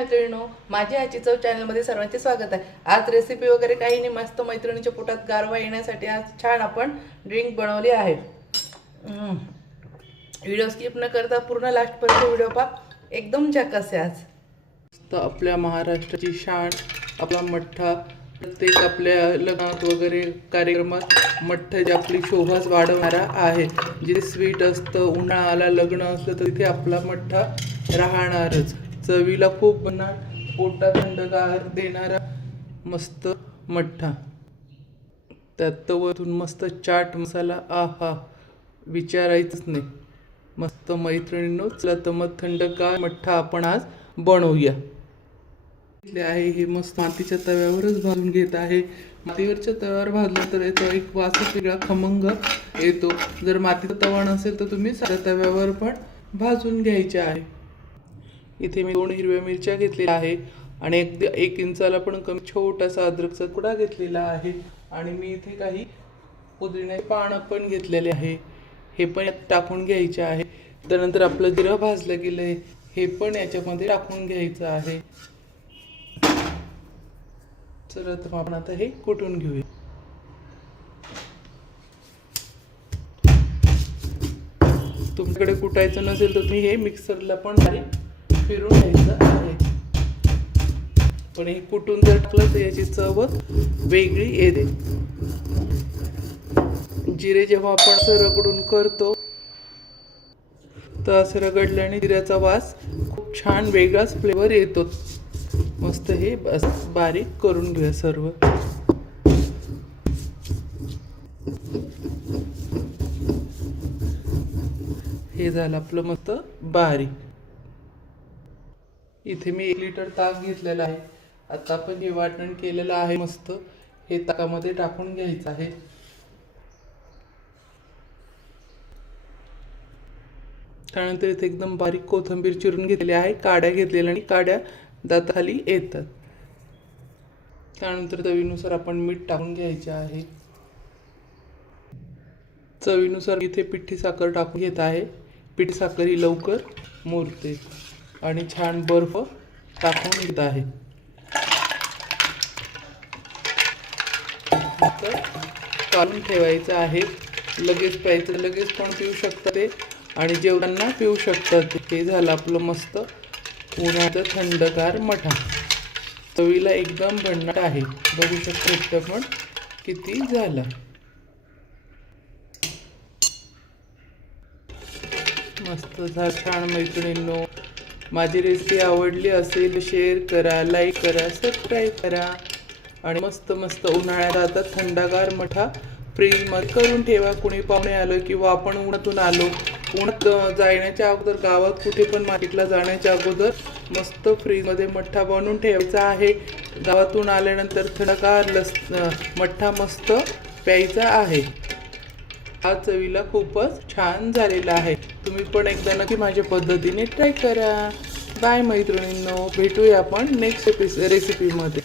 मैत्रिणींनो, माझ्या आजची चव चॅनलमध्ये सर्वांचे स्वागत आहे। आज रेसिपी वगैरे काही नाही, मस्त मैत्रिणीच्या पोटात गारवा येण्यासाठी आज छान आपण ड्रिंक बनवली आहे। व्हिडिओ स्किप न करता पूर्ण लास्ट पर्यंत व्हिडिओ पहा, एकदम झकास आहे। आज मस्त आपल्या महाराष्ट्राची शान आपला मठ्ठा, प्रत्येक आपल्या लग्नात वगैरे कार्यक्रमात मठ्ठाची आपली शोभाच वाढवणारा आहे। जिथे स्वीट असतं, उन्हाळ्याला लग्न असलं तर तिथे आपला मठ्ठा राहणारच। चवीला खूप बनाट, पोटात थंडगार देणारा मस्त मठ्ठा, त्यात तवतून मस्त चाट मसाला, आहा विचारायचंच नाही। मस्त मैत्रिणींनो, चला तर मग थंडगार मठ्ठा आपण आज बनवूया। आहे हे मस्त मातीच्या तव्यावरच भाजून घेत आहे। मातीवरच्या तव्यावर भाजलं तर याचा एक वासच वेगळा खमंग येतो। जर मातीचा तवा नसेल तर तुम्ही साध्या तव्यावर पण भाजून घ्यायचे आहे। इथे मी 2 हिरव्या मिरच्या घेतलेल्या आहे आणि 1 इंचाला पण कमी छोटासा अद्रकचा तुकडा घेतलेला आहे आणि मी इथे काही पुदिन्याची पानं पण घेतलेले आहे, हे पण यात टाकून घ्यायचे आहे। त्यानंतर आपलं जिरं भाजलं गेलंय, हे पण याच्यामध्ये टाकून घ्यायचं आहे। चला तर आपण आता हे कुटून घेऊया। तुमच्याकडे कुटायचं नसेल तर तुम्ही हे मिक्सरला पण बारीक फिरून घ्यायचं आहे, पण हे कुटून जर टाकलं तर याची चवच वेगळी येते। जिरे जेव्हा आपण असं रगडून करतो तर असं रगडल्याने जिऱ्याचा वास खूप छान वेगळाच फ्लेवर येतो। मस्त हे बारीक करून घेऊया सर्व। हे झालं आपलं मस्त बारीक। इथे मी 1 लिटर ताक घेतलेला आहे। आता आपण हे वाटण केलेलं आहे मस्त, हे ताकामध्ये टाकून घ्यायचं आहे। त्यानंतर इथे एकदम बारीक कोथिंबीर चिरून घेतलेली आहे, काड्या घेतलेल्या आणि काड्या दाताखाली येतात। त्यानंतर चवीनुसार आपण मीठ टाकून घ्यायचे आहे। चवीनुसार इथे पिठी साखर टाकून घेत आहे। पिठी साखर ही लवकर मुरते आणि छान बर्फ टाकून घेत आहे। काढून ठेवायचं आहे, लगेच प्यायचं, लगेच पण पिऊ शकता ते आणि जेवताना पिऊ शकतात। हे झालं आपलं मस्त उन्हाचं थंडगार मठ्ठा, चवीला एकदम भन्नाट आहे। बघू शकतो इतकं पण किती झालं। मस्त झालं छान। मैत्रिणींनो, माझी रेसिपी आवडली असेल शेअर करा, लाईक करा, सबस्क्राईब करा आणि मस्त मस्त उन्हाळ्यात आता थंडगार मठ्ठा फ्रीजमध्ये करून ठेवा। कुणी पाहुणे आलं किंवा आपण उन्हातून आलो, उन्हात जाण्याच्या अगोदर, गावात कुठे पण मार्केटला जाण्याच्या अगोदर मस्त फ्रीजमध्ये मठ्ठा बनवून ठेवायचा आहे। गावातून आल्यानंतर थंडगार मठ्ठा मस्त प्यायचा आहे। हा चवीला खूपच छान झालेला आहे। तुम्ही पण एकदा नक्की माझ्या पद्धतीने ट्राय करा। बाय मैत्रिणींनो, भेटूया आपण नेक्स्ट रेसिपीमध्ये।